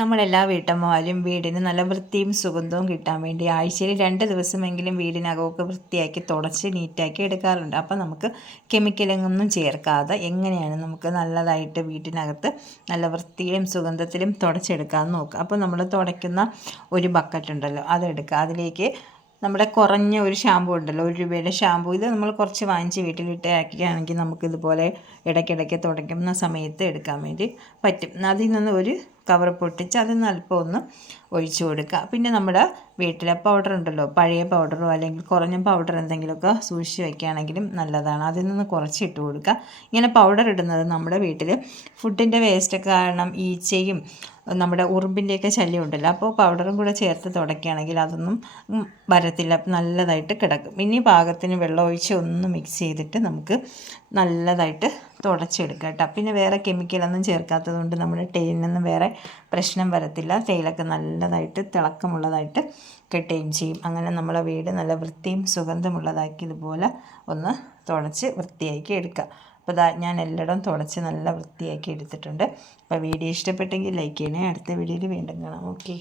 നമ്മളെല്ലാ വീട്ടമ്മമാരും വീടിന് നല്ല വൃത്തിയും സുഗന്ധവും കിട്ടാൻ വേണ്ടി ആഴ്ചയിൽ 2 ദിവസമെങ്കിലും വീടിനകമൊക്കെ വൃത്തിയാക്കി തുടച്ച് നീറ്റാക്കി എടുക്കാറുണ്ട്. അപ്പോൾ നമുക്ക് കെമിക്കലൊന്നും ചേർക്കാതെ എങ്ങനെയാണ് നമുക്ക് നല്ലതായിട്ട് വീട്ടിനകത്ത് നല്ല വൃത്തിയിലും സുഗന്ധത്തിലും തുടച്ചെടുക്കാമെന്ന് നോക്കുക. അപ്പോൾ നമ്മൾ തുടയ്ക്കുന്ന ഒരു ബക്കറ്റ് ഉണ്ടല്ലോ, അതെടുക്കുക. അതിലേക്ക് നമ്മുടെ കുറഞ്ഞ ഒരു ഷാമ്പു ഉണ്ടല്ലോ, 1 രൂപയുടെ ഷാമ്പു. ഇത് നമ്മൾ കുറച്ച് വാങ്ങിച്ച് വീട്ടിലിട്ട് ആക്കുകയാണെങ്കിൽ നമുക്കിതുപോലെ ഇടയ്ക്കിടയ്ക്ക് തുടയ്ക്കുന്ന സമയത്ത് എടുക്കാൻ വേണ്ടി പറ്റും. അതിൽ നിന്ന് ഒരു കവർ പൊട്ടിച്ച് അതിൽ നിന്ന് അല്പം ഒന്ന് ഒഴിച്ചു കൊടുക്കുക. പിന്നെ നമ്മുടെ വീട്ടിലെ പൗഡർ ഉണ്ടല്ലോ, പഴയ പൗഡറോ അല്ലെങ്കിൽ കുറഞ്ഞ പൗഡർ എന്തെങ്കിലുമൊക്കെ സൂക്ഷിച്ച് വയ്ക്കുകയാണെങ്കിലും നല്ലതാണ്. അതിൽ നിന്ന് കുറച്ച് ഇട്ട് കൊടുക്കുക. ഇങ്ങനെ പൗഡർ ഇടുന്നത് നമ്മുടെ വീട്ടിൽ ഫുഡിൻ്റെ വേസ്റ്റൊക്കെ കാരണം ഈച്ചയും നമ്മുടെ ഉറുമ്പിൻ്റെയൊക്കെ ശല്യം ഉണ്ടല്ലോ, അപ്പോൾ പൗഡറും കൂടെ ചേർത്ത് തുടയ്ക്കുകയാണെങ്കിൽ അതൊന്നും വരത്തില്ല, നല്ലതായിട്ട് കിടക്കും. ഇനി പാകത്തിന് വെള്ളം ഒഴിച്ച് ഒന്ന് മിക്സ് ചെയ്തിട്ട് നമുക്ക് നല്ലതായിട്ട് തുടച്ചെടുക്കുക കേട്ടോ. പിന്നെ വേറെ കെമിക്കലൊന്നും ചേർക്കാത്തത് കൊണ്ട് നമ്മുടെ ടൈലിനൊന്നും വേറെ പ്രശ്നം വരത്തില്ല. ടൈലൊക്കെ നല്ലതായിട്ട് തിളക്കമുള്ളതായിട്ട് കിട്ടുകയും ചെയ്യും. അങ്ങനെ നമ്മളെ വീട് നല്ല വൃത്തിയും സുഗന്ധമുള്ളതാക്കി ഇതുപോലെ ഒന്ന് തുടച്ച് വൃത്തിയാക്കി എടുക്കുക. അപ്പോൾ ഞാൻ എല്ലായിടവും തുടച്ച് നല്ല വൃത്തിയാക്കി എടുത്തിട്ടുണ്ട്. അപ്പോൾ വീഡിയോ ഇഷ്ടപ്പെട്ടെങ്കിൽ ലൈക്ക് ചെയ്യണേ. അടുത്ത വീഡിയോയിൽ വീണ്ടും കാണാം. ഓക്കെ.